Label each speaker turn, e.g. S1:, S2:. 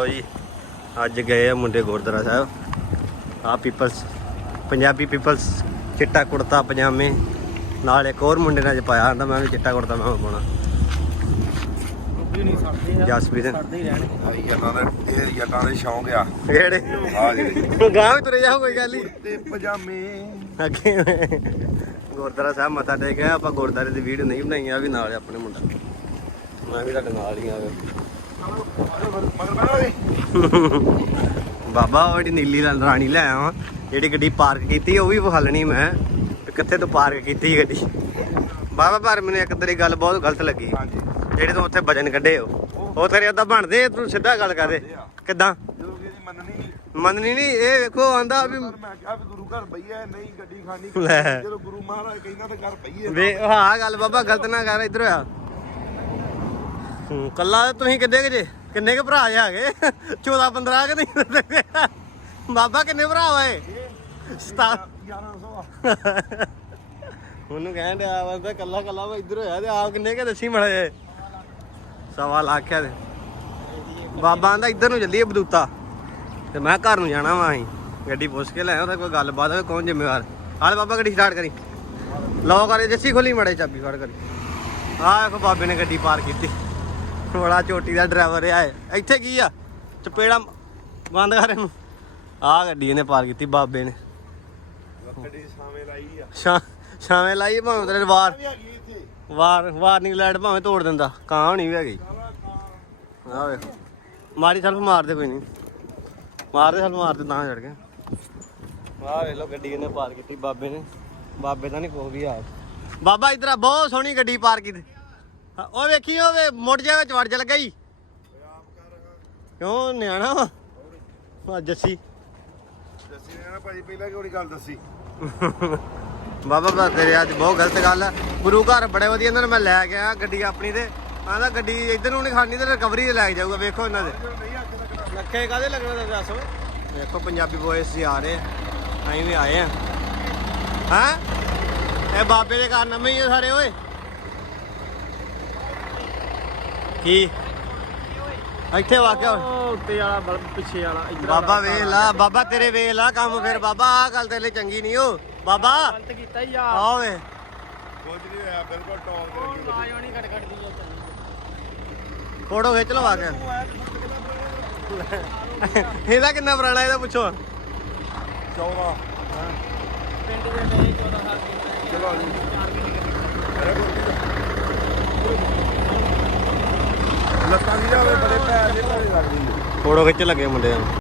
S1: ਲਓ ਜੀ ਅੱਜ ਗਏ ਆ ਮੁੰਡੇ ਗੁਰਦੁਆਰਾ ਸਾਹਿਬ। ਆ ਪੀਪਲਸ ਪੰਜਾਬੀ ਪੀਪਲਸ ਚਿੱਟਾ ਕੁੜਤਾ ਪਜਾਮੇ। ਨਾਲ ਇੱਕ ਹੋਰ ਮੁੰਡੇ ਨੇ ਅੱਜ ਪਾਇਆ ਆਂਦਾ ਮੈਂ ਵੀ ਚਿੱਟਾ ਕੁੜਤਾ ਮੈਂ ਪਾਉਣਾ। ਜਸਪ੍ਰੀਤ
S2: ਆਈ ਯਾਰਾਂ ਦਾ ਇਹ ਯਾਰਾਂ ਦੇ ਸ਼ੌਂਕ ਆ।
S1: ਕਿਹੜੇ?
S2: ਆ ਜਿਹੜੇ
S1: ਗਾਂ ਵੀ ਤੁਰੇ ਜਾਓ ਕੋਈ ਗੱਲ ਨਹੀਂ।
S2: ਤੇ ਪਜਾਮੇ।
S1: ਅੱਗੇ ਗੁਰਦੁਆਰਾ ਸਾਹਿਬ ਮੱਥਾ ਟੇਕਿਆ ਆਪਾਂ ਗੁਰਦੁਆਰੇ ਦੀ ਵੀਡੀਓ ਨਹੀਂ ਬਣਾਈ ਆ ਵੀ ਨਾਲ ਆਪਣੇ ਮੁੰਡਾ। ਮੈਂ ਵੀ ਤੁਹਾਡੇ ਨਾਲ ਹੀ ਆ। ਬਾਬਾ ਉਹ ਜਿਹੜੀ ਨੀਲੀ ਰਾ- ਰਾਣੀ ਲੈ ਆਇਆ ਵਾਂ ਜਿਹੜੀ ਗੱਡੀ ਪਾਰਕ ਕੀਤੀ ਉਹ ਵੀ ਵਿਖਾਲਣੀ ਮੈਂ। ਕਿੱਥੇ ਤੋਂ ਪਾਰਕ ਕੀਤੀ ਗੱਡੀ? ਬਾਬਾ ਪਰ ਮੈਨੂੰ ਇੱਕ ਤੇਰੀ ਗੱਲ ਬਹੁਤ ਗਲਤ ਲੱਗੀ।
S2: ਹਾਂਜੀ।
S1: ਜਿਹੜੇ ਤੂੰ ਉੱਥੇ ਵਜਨ ਕੱਢੇ ਹੋ। ਉਹ ਤੇਰੇ ਅੱਧਾ ਬਣਦੇ ਤੂੰ ਸਿੱਧਾ ਗੱਲ ਕਰਦੇ ਕਿੱਦਾਂ?
S2: ਮੰਨਣੀ
S1: ਨਹੀਂ। ਇਹ ਵੇਖੋ ਆਂਦਾ ਵੀ
S2: ਮੈਂ ਕਿਹਾ ਵੀ ਗੁਰੂ ਘਰ ਬਈਏ ਨਹੀਂ ਗੱਡੀ ਖਾਣੀ। ਜਦੋਂ ਗੁਰੂ ਮਹਾਰਾਜ ਕਹਿੰਦਾ ਤਾਂ ਘਰ ਪਈਏ
S1: ਵੇ ਹਾਂ ਗੱਲ ਬਾਬਾ ਗਲਤ ਨਾ ਕਰ ਇਧਰ ਆ। ਹੂੰ, ਕੱਲਾ ਤੁਸੀਂ ਕਿੱਡੇ ਕੁ ਜੇ? ਕਿੰਨੇ ਕੁ ਭਰਾ ਜੇ ਹੈਗੇ? 14 15 ਕਿ ਨਹੀਂ ਬਾਬਾ ਕਿੰਨੇ ਭਰਾ ਵਾਏ
S2: 1100
S1: ਉਹਨੂੰ ਕਹਿਣ ਡਿਆ ਵਾ ਕੱਲਾ ਕੱਲਾ ਵਾ, ਇੱਧਰ ਹੋਇਆ ਤੇ ਆਪ ਕਿੰਨੇ ਕੇ ਦੱਸੀ ਮੜੇ ਸਵਾ ਲੱਖ ਆ ਤੇ। ਬਾਬਾ ਆਂਦਾ ਇੱਧਰ ਨੂੰ ਚੱਲੀਏ ਬਦੂਤਾ। ਤੇ ਮੈਂ ਘਰ ਨੂੰ ਜਾਣਾ ਵਾ ਅਸੀਂ। ਗੱਡੀ ਪੁੱਛ ਕੇ ਲੈ ਉਹਦਾ ਕੋਈ ਗੱਲਬਾਤ ਹੋਵੇ, ਕੌਣ ਜ਼ਿੰਮੇਵਾਰ? ਹਾਲੇ ਬਾਬਾ ਗੱਡੀ ਸਟਾਰਟ ਕਰੀ। ਲਓ ਕਰੇ ਜੱਸੀ ਖੋਲੀ ਮੜੇ ਚਾਬੀ ਫੜ ਕਰੀ ਆਹ ਵੇਖੋ ਬਾਬੇ ਨੇ ਗੱਡੀ ਪਾਰ ਕੀਤੀ। ਬੜਾ ਚੋਟੀ ਦਾ ਡਰਾਈਵਰ ਆ ਇਹ। ਇੱਥੇ ਕੀ ਆ? ਚਪੇੜਾ ਬੰਦ ਕਰ ਇਹਨੂੰ। ਆਹ ਗੱਡੀ ਇਹਨੇ ਪਾਰ ਕੀਤੀ ਬਾਬੇ ਨੇ।
S2: ਗੱਡੀ ਸਾਵੇਂ ਲਾਈ ਆ।
S1: ਸ਼ਾ ਸ਼ਾਵੇਂ ਲਾਈ ਭਾਵੇਂ ਤੇਰੇ ਵਾਰ
S2: ਵੀ ਹੈਗੀ ਇੱਥੇ।
S1: ਵਾਰ ਵਾਰਨਿੰਗ ਲਾਈਟ ਭਾਵੇਂ ਤੋੜ ਦਿੰਦਾ। ਕਾਂ ਹੋਣੀ ਵੀ ਹੈਗੀ। ਆ ਵੇ ਮਾਰੀ ਸਲਫ ਮਾਰ ਦੇ ਕੋਈ ਨਹੀਂ ਮਾਰ ਦੇ ਸਲਫ ਮਾਰ ਦੇ ਤਾਂ ਚੜ ਗਿਆ ਆਹ ਵੇਖ ਲੋ ਗੱਡੀ ਇਹਨੇ ਪਾਰ ਕੀਤੀ ਬਾਬੇ ਨੇ। ਬਾਬੇ ਦਾ ਨਹੀਂ ਕੋਈ ਵੀ ਆ ਬਾਬਾ ਇਧਰ ਆ ਬਹੁਤ ਸੋਹਣੀ ਗੱਡੀ ਪਾਰ ਕੀਤੀ। ਉਹ ਵੇਖੀ ਉਹ ਵੇ ਮੁੜ ਜਾ ਵਿੱਚ ਵੜ ਜਾ ਲੱਗਾ ਹੀ। ਕਿਉਂ ਨਿਆਣਾ ਵਾ? ਆ ਜੱਸੀ।
S2: ਦੱਸੀ ਨੇ ਨਾ ਭਾਜੀ ਪਹਿਲਾਂ ਕਿਉਂ ਨਹੀਂ ਗੱਲ ਦੱਸੀ?
S1: ਬਾਬਾ ਬਾ ਤੇਰੇ ਅੱਜ ਬਹੁਤ ਗਲਤ ਗੱਲ ਹੈ ਗੁਰੂ ਘਰ ਬੜੇ ਵਧੀਆ ਇਹਨਾਂ ਨੂੰ ਮੈਂ ਲੈ ਕੇ ਆਇਆ ਗੱਡੀ ਆਪਣੀ ਤੇ। ਆਂਦਾ ਗੱਡੀ ਇੱਧਰ ਨੂੰ ਨਹੀਂ ਖਾਣੀ ਤੇ ਰਿਕਵਰੀ ਤੇ ਲੈ ਕੇ ਜਾਊਗਾ ਵੇਖੋ ਇਹਨਾਂ ਦੇ।
S2: ਨਹੀਂ ਹੱਥ ਲੱਗਣਾ।
S1: ਲੱਖੇ ਕਾਦੇ ਲੱਗਣਾ ਤੇ ਦੱਸ? ਵੇਖੋ ਪੰਜਾਬੀ ਬੋਇਸ ਜੀ ਆ ਰਹੇ ਆ। ਅਸੀਂ ਵੀ ਆਏ ਆ। ਹਾਂ? ਇਹ ਬਾਬੇ ਦੇ ਕਾਰਨਾਮੇ ਹੀ ਆ ਸਾਰੇ ਓਏ। ਕੀ? ਇੱਥੇ ਵਾਕਿਆ ਹੋਇਆ।
S3: ਉਹ ਉੱਤੇ ਵਾਲਾ ਬਲਬ ਪਿੱਛੇ ਵਾਲਾ ਇੱਧਰ
S1: ਬਾਬਾ ਵੇਖ ਲਾ ਬਾਬਾ ਤੇਰੇ ਵੇਖ ਲਾ ਕੰਮ ਫਿਰ ਬਾਬਾ ਆ ਗੱਲ ਤੇਰੇ ਲਈ ਚੰਗੀ ਨਹੀਂ ਓ ਬਾਬਾ।
S3: ਗਲਤ ਕੀਤਾ ਹੀ ਆ
S1: ਆਓ ਵੇ।
S2: ਕੁਝ ਨਹੀਂ ਹੋਇਆ ਬਿਲਕੁਲ ਟੌਪ ਤੇ ਲੱਗੀ ਗੱਡੀ
S3: ਆਇਓ ਨਹੀਂ ਖੜਖੜਦੀ ਆ।
S1: ਫੋਟੋ ਖਿੱਚ ਲਵਾ ਕੇ। ਇਹਦਾ ਕਿੰਨਾ ਪੁਰਾਣਾ ਇਹਦਾ ਪੁੱਛੋ।
S2: 14
S3: ਪਿੰਡ ਦੇ ਨਹੀਂ 14 ਸਾਲ ਦੇ
S2: ਚਲੋ ਜੀ। ਲੱਤਾਂ ਦੀ ਜਾਵੇ ਬੜੇ ਪੈਰ ਦੇ ਭਾਰੇ ਲੱਗਦੀ
S1: ਫੋਟੋ ਖਿੱਚ ਲੱਗੇ ਮੁੰਡਿਆਂ ਨੂੰ।